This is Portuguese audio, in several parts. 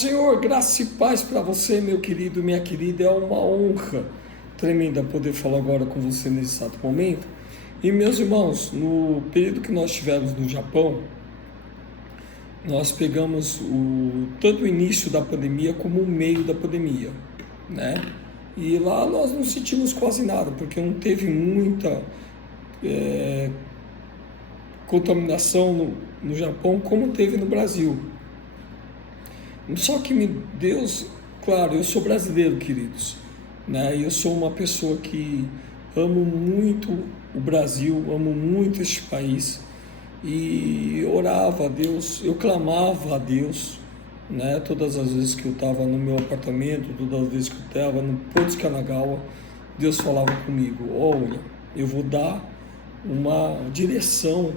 Senhor, graça e paz para você, meu querido, minha querida. É uma honra tremenda poder falar agora com você nesse exato momento. E meus irmãos, no período que nós tivemos no Japão, nós pegamos tanto o início da pandemia como o meio da pandemia, né? E lá nós não sentimos quase nada, porque não teve muita contaminação no Japão como teve no Brasil. Só que Deus, claro, eu sou brasileiro, queridos, né? Eu sou uma pessoa que amo muito o Brasil, amo muito este país e orava a Deus, eu clamava a Deus, né? Todas as vezes que eu estava no meu apartamento, todas as vezes que eu estava no Porto de Kanagawa, Deus falava comigo: olha, eu vou dar uma direção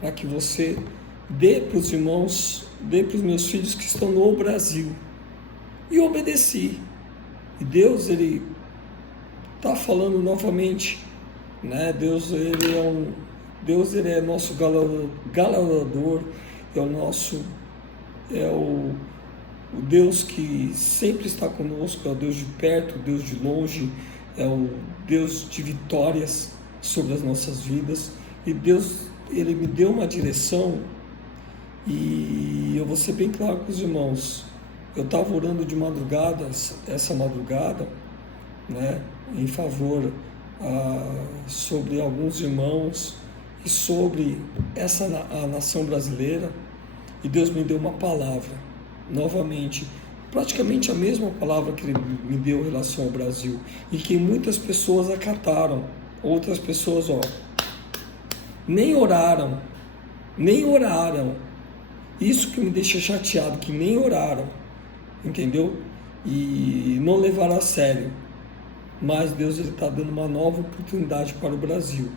para que você dê para os irmãos, dê para os meus filhos que estão no Brasil. E eu obedeci. E Deus, Ele está falando novamente, né? Deus, Ele é nosso galardoador, é o Deus que sempre está conosco, é o Deus de perto, o Deus de longe, é o Deus de vitórias sobre as nossas vidas. E Deus, Ele me deu uma direção. E eu vou ser bem claro com os irmãos, eu estava orando de madrugada, essa madrugada, né, em favor sobre alguns irmãos e sobre a nação brasileira, e Deus me deu uma palavra, novamente, praticamente a mesma palavra que Ele me deu em relação ao Brasil, e que muitas pessoas acataram, outras pessoas, nem oraram, isso que me deixa chateado, que nem oraram, entendeu? E não levaram a sério. Mas Deus está dando uma nova oportunidade para o Brasil.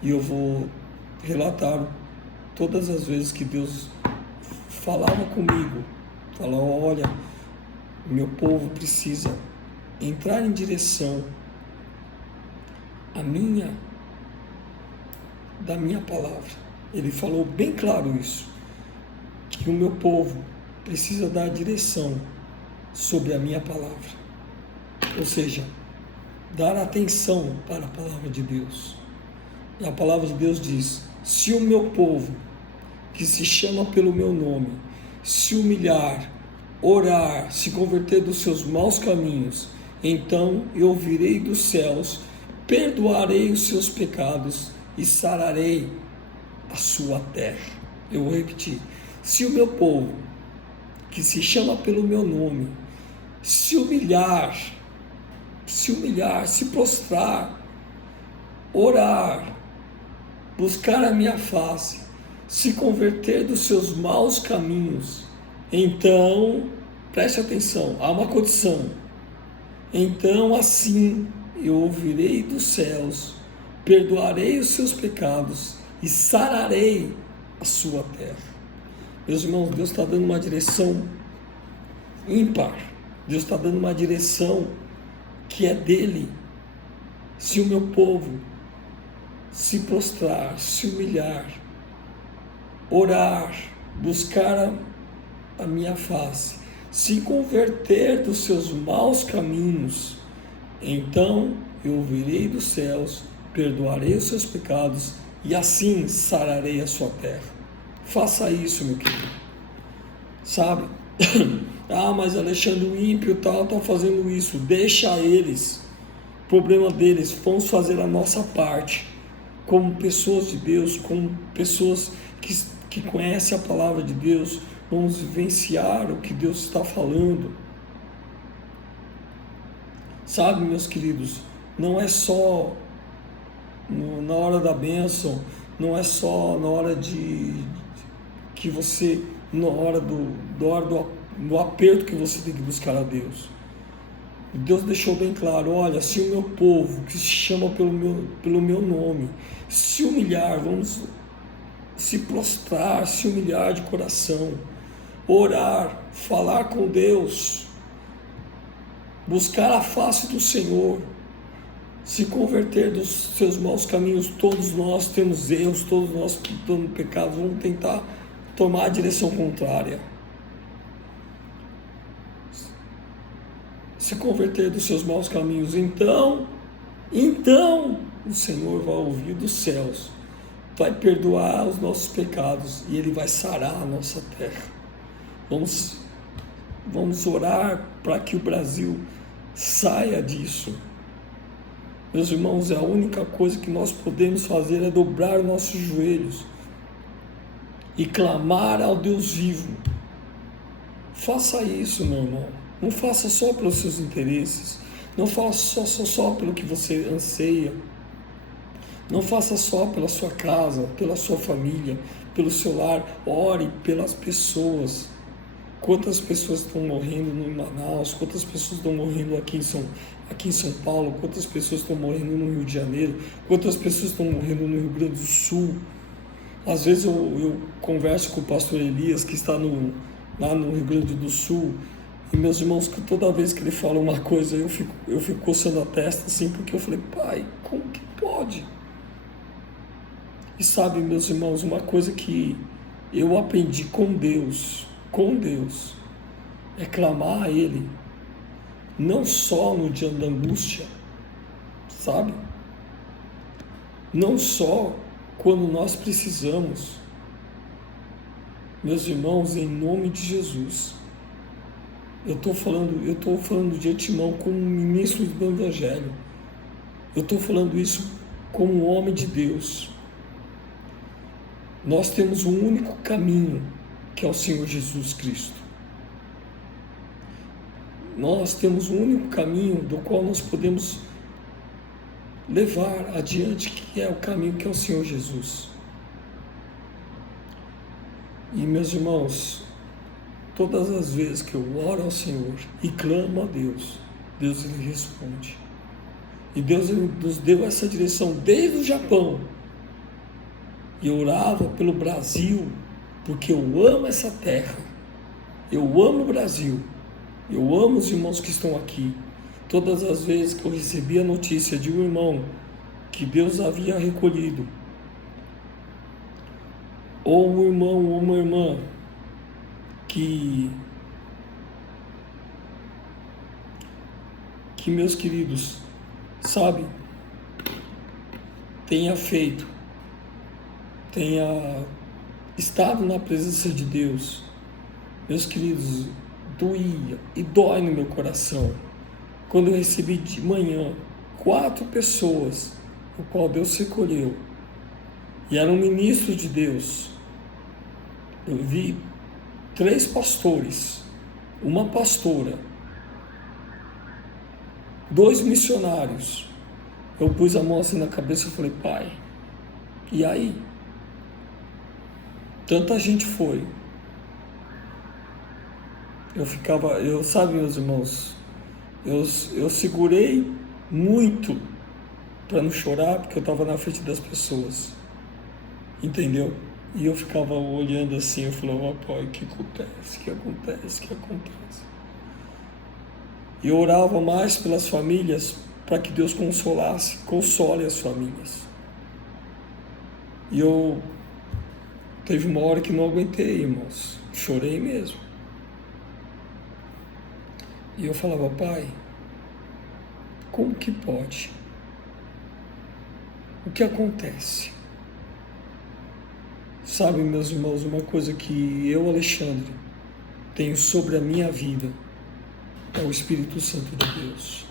E eu vou relatar todas as vezes que Deus falava comigo, falava: olha, meu povo precisa entrar em direção da minha palavra. Ele falou bem claro isso, que o meu povo precisa dar direção sobre a minha palavra, ou seja, dar atenção para a palavra de Deus. E a palavra de Deus diz: se o meu povo, que se chama pelo meu nome, se humilhar, orar, se converter dos seus maus caminhos, então eu ouvirei dos céus, perdoarei os seus pecados e sararei a sua terra. Eu vou repetir: se o meu povo, que se chama pelo meu nome, se humilhar, se prostrar, orar, buscar a minha face, se converter dos seus maus caminhos, então, preste atenção, há uma condição. Então, assim, eu ouvirei dos céus, perdoarei os seus pecados e sararei a sua terra. Meus irmãos, Deus está dando uma direção ímpar. Deus está dando uma direção que é dele. Se o meu povo se prostrar, se humilhar, orar, buscar a minha face, se converter dos seus maus caminhos, então eu ouvirei dos céus, perdoarei os seus pecados e assim sararei a sua terra. Faça isso, meu querido. Sabe? Mas Alexandre, o ímpio tá fazendo isso. Deixa eles. Problema deles. Vamos fazer a nossa parte. Como pessoas de Deus, como pessoas que conhecem a palavra de Deus, vamos vivenciar o que Deus está falando. Sabe, meus queridos, não é só na hora da bênção, não é só na hora que você, na hora do aperto que você tem que buscar a Deus. Deus deixou bem claro: olha, se o meu povo, que se chama pelo meu nome, se humilhar, vamos se prostrar, se humilhar de coração, orar, falar com Deus, buscar a face do Senhor, se converter dos seus maus caminhos. Todos nós temos erros, todos nós temos pecados, vamos tentar tomar a direção contrária. se converter dos seus maus caminhos, então o Senhor vai ouvir dos céus, vai perdoar os nossos pecados e Ele vai sarar a nossa terra. Vamos orar para que o Brasil saia disso. Meus irmãos, a única coisa que nós podemos fazer é dobrar os nossos joelhos e clamar ao Deus vivo. Faça isso, meu irmão. Não faça só pelos seus interesses. Não faça só pelo que você anseia. Não faça só pela sua casa, pela sua família, pelo seu lar. Ore pelas pessoas. Quantas pessoas estão morrendo em Manaus? Quantas pessoas estão morrendo aqui em São Paulo? Quantas pessoas estão morrendo no Rio de Janeiro? Quantas pessoas estão morrendo no Rio Grande do Sul? Às vezes eu converso com o pastor Elias, que está lá no Rio Grande do Sul, e meus irmãos, que toda vez que ele fala uma coisa, eu fico coçando a testa, assim, porque eu falei, pai, como que pode? E sabe, meus irmãos, uma coisa que eu aprendi com Deus, é clamar a Ele, não só no dia da angústia, sabe? Não só quando nós precisamos. Meus irmãos, em nome de Jesus, eu estou falando de antemão como ministro do Evangelho. Eu estou falando isso como homem de Deus. Nós temos um único caminho, que é o Senhor Jesus Cristo. Nós temos um único caminho do qual nós podemos levar adiante, que é o caminho que é o Senhor Jesus. E meus irmãos, todas as vezes que eu oro ao Senhor e clamo a Deus, Deus Ele responde. E Deus nos deu essa direção desde o Japão. E eu orava pelo Brasil, porque eu amo essa terra, eu amo o Brasil, eu amo os irmãos que estão aqui. Todas as vezes que eu recebi a notícia de um irmão que Deus havia recolhido, ou um irmão ou uma irmã que meus queridos, sabe, tenha estado na presença de Deus, meus queridos, doía e dói no meu coração quando eu recebi de manhã 4 pessoas, o qual Deus recolheu, e eram ministros de Deus. Eu vi 3 pastores, uma pastora, 2 missionários. Eu pus a mão assim na cabeça e falei, pai, e aí? Tanta gente foi. Sabe, meus irmãos, eu segurei muito para não chorar, porque eu estava na frente das pessoas, entendeu? E eu ficava olhando assim, eu falava, pai, o que acontece? E eu orava mais pelas famílias, para que Deus console as famílias. E teve uma hora que não aguentei, irmãos, chorei mesmo. E eu falava, pai, como que pode? O que acontece? Sabe, meus irmãos, uma coisa que eu, Alexandre, tenho sobre a minha vida é o Espírito Santo de Deus.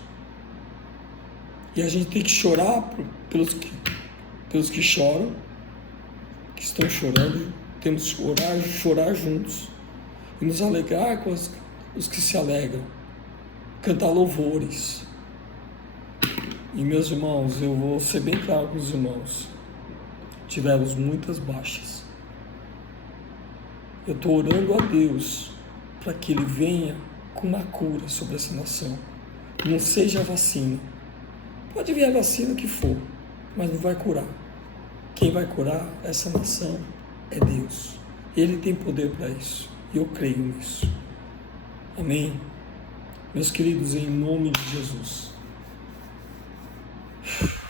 E a gente tem que chorar pelos que choram, que estão chorando, temos que chorar juntos e nos alegrar com os que se alegram, cantar louvores. E meus irmãos, eu vou ser bem claro com os irmãos, tivemos muitas baixas. Eu estou orando a Deus para que Ele venha com uma cura sobre essa nação. Não seja a vacina. Pode vir a vacina que for, mas não vai curar. Quem vai curar essa nação é Deus. Ele tem poder para isso. E eu creio nisso. Amém? Meus queridos, em nome de Jesus,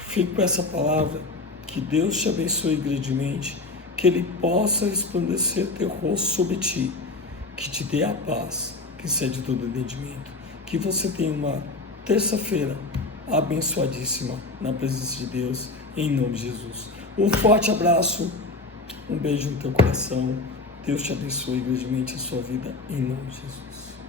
fico com essa palavra. Que Deus te abençoe grandemente. Que Ele possa resplandecer teu rosto sobre ti. Que te dê a paz, que excede todo entendimento. Que você tenha uma terça-feira abençoadíssima na presença de Deus, em nome de Jesus. Um forte abraço, um beijo no teu coração. Deus te abençoe grandemente a sua vida, em nome de Jesus.